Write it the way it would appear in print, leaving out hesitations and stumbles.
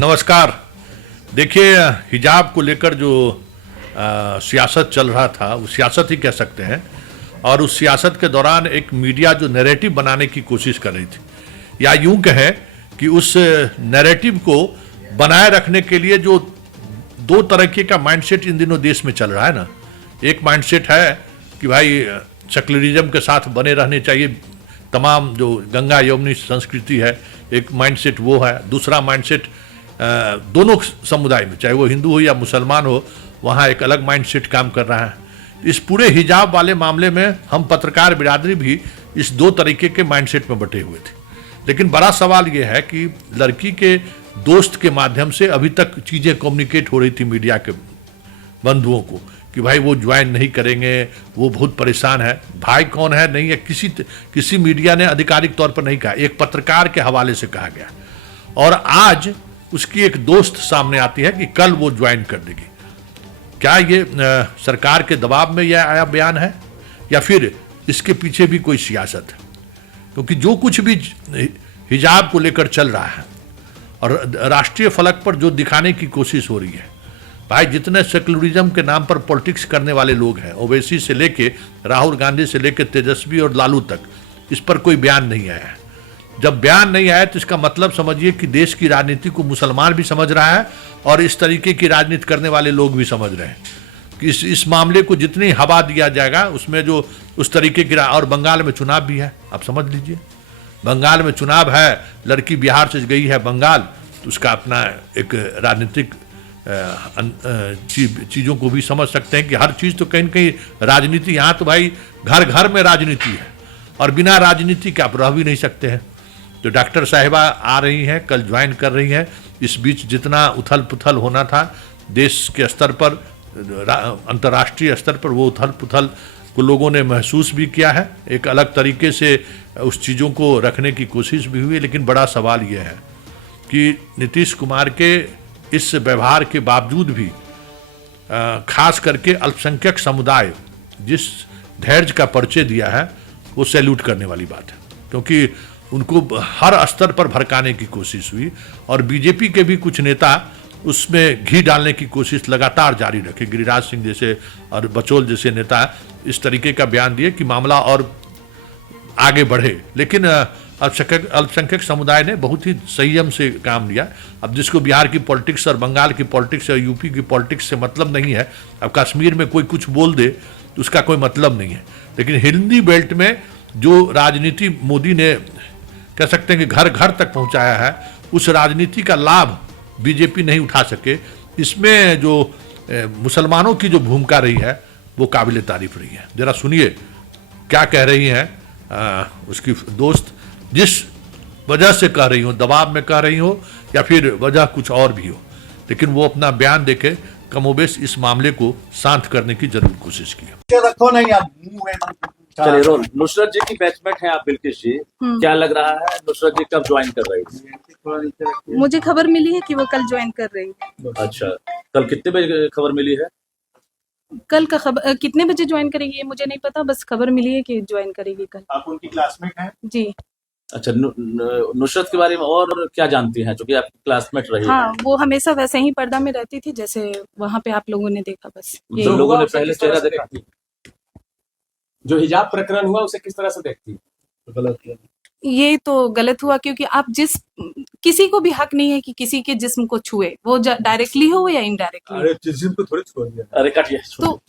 नमस्कार। देखिए, हिजाब को लेकर जो सियासत चल रहा था वो सियासत ही कह सकते हैं, और उस सियासत के दौरान एक मीडिया जो नैरेटिव बनाने की कोशिश कर रही थी, या यूं कहें कि उस नैरेटिव को बनाए रखने के लिए जो दो तरीके का माइंडसेट इन दिनों देश में चल रहा है ना। एक माइंडसेट है कि भाई सेक्युलरिज्म के साथ बने रहने चाहिए तमाम जो गंगा यमुनी संस्कृति है, एक माइंडसेट वो है। दूसरा माइंडसेट दोनों समुदाय में, चाहे वो हिंदू हो या मुसलमान हो, वहाँ एक अलग माइंडसेट काम कर रहा है। इस पूरे हिजाब वाले मामले में हम पत्रकार बिरादरी भी इस दो तरीके के माइंडसेट में बटे हुए थे। लेकिन बड़ा सवाल ये है कि लड़की के दोस्त के माध्यम से अभी तक चीज़ें कम्युनिकेट हो रही थी मीडिया के बंधुओं को कि भाई वो ज्वाइन नहीं करेंगे, वो बहुत परेशान है। भाई कौन है नहीं है, किसी मीडिया ने आधिकारिक तौर पर नहीं कहा, एक पत्रकार के हवाले से कहा गया। और आज उसकी एक दोस्त सामने आती है कि कल वो ज्वाइन कर देगी। क्या ये सरकार के दबाव में यह आया बयान है या फिर इसके पीछे भी कोई सियासत है? क्योंकि जो कुछ भी हिजाब को लेकर चल रहा है और राष्ट्रीय फलक पर जो दिखाने की कोशिश हो रही है, भाई जितने सेक्युलरिज्म के नाम पर पॉलिटिक्स करने वाले लोग हैं, ओवैसी से लेके राहुल गांधी से लेके तेजस्वी और लालू तक, इस पर कोई बयान नहीं आया है। जब बयान नहीं आया तो इसका मतलब समझिए कि देश की राजनीति को मुसलमान भी समझ रहा है और इस तरीके की राजनीति करने वाले लोग भी समझ रहे हैं कि इस मामले को जितनी हवा दिया जाएगा उसमें जो उस तरीके की। और बंगाल में चुनाव भी है, आप समझ लीजिए, बंगाल में चुनाव है, लड़की बिहार से गई है बंगाल, तो उसका अपना एक राजनीतिक चीज़ों को भी समझ सकते हैं कि हर चीज़ तो कहीं न कहीं राजनीति, यहाँ तो भाई घर घर में राजनीति है और बिना राजनीति के आप रह भी नहीं सकते हैं। तो डॉक्टर साहिबा आ रही हैं, कल ज्वाइन कर रही हैं। इस बीच जितना उथल पुथल होना था देश के स्तर पर, अंतर्राष्ट्रीय स्तर पर, वो उथल पुथल को लोगों ने महसूस भी किया है। एक अलग तरीके से उस चीज़ों को रखने की कोशिश भी हुई। लेकिन बड़ा सवाल ये है कि नीतीश कुमार के इस व्यवहार के बावजूद भी खास करके अल्पसंख्यक समुदाय जिस धैर्य का परिचय दिया है वो सैल्यूट करने वाली बात है, क्योंकि उनको हर स्तर पर भड़काने की कोशिश हुई और बीजेपी के भी कुछ नेता उसमें घी डालने की कोशिश लगातार जारी रखे। गिरिराज सिंह जैसे और बचौल जैसे नेता इस तरीके का बयान दिए कि मामला और आगे बढ़े। लेकिन अल्पसंख्यक समुदाय ने बहुत ही संयम से काम लिया। अब जिसको बिहार की पॉलिटिक्स और बंगाल की पॉलिटिक्स और यूपी की पॉलिटिक्स से मतलब नहीं है, अब कश्मीर में कोई कुछ बोल दे तो उसका कोई मतलब नहीं है। लेकिन हिंदी बेल्ट में जो राजनीति मोदी ने कह सकते हैं कि घर घर तक पहुंचाया है, उस राजनीति का लाभ बीजेपी नहीं उठा सके। इसमें जो मुसलमानों की जो भूमिका रही है वो काबिल तारीफ रही है। जरा सुनिए क्या कह रही हैं उसकी दोस्त, जिस वजह से कह रही हो, दबाव में कह रही हो या फिर वजह कुछ और भी हो, लेकिन वो अपना बयान देके कमोबेश इस मामले को शांत करने की जरूर कोशिश की। चलिए रोल। नुसरत जी की बैचमेट हैं आप, बिल्किस जी, क्या लग रहा है नुसरत जी कब ज्वाइन कर रही थी? मुझे खबर मिली है कि वो कल ज्वाइन कर रही है। अच्छा, कल कितने बजे खबर मिली है? कल का खबर कितने बजे ज्वाइन करेगी ये मुझे नहीं पता, बस खबर मिली है कि ज्वाइन करेगी कल। आप उनकी क्लासमेट हैं? जी। अच्छा, नुसरत के बारे में और क्या जानती हैं, चूंकि आप क्लासमेट रही? हाँ, वो हमेशा वैसे ही पर्दा में रहती थी जैसे वहाँ पे आप लोगों ने देखा, बस जो लोगों ने पहले चेहरा देखा। जो हिजाब प्रकरण हुआ उसे किस तरह से देखती? गलत किया, ये तो गलत हुआ, क्योंकि आप किसी को भी हक नहीं है कि किसी के जिस्म को छुए, वो डायरेक्टली हो या इनडायरेक्टली। अरे जिस्म को थोड़ी छोड़ दिया। अरे कटिए तो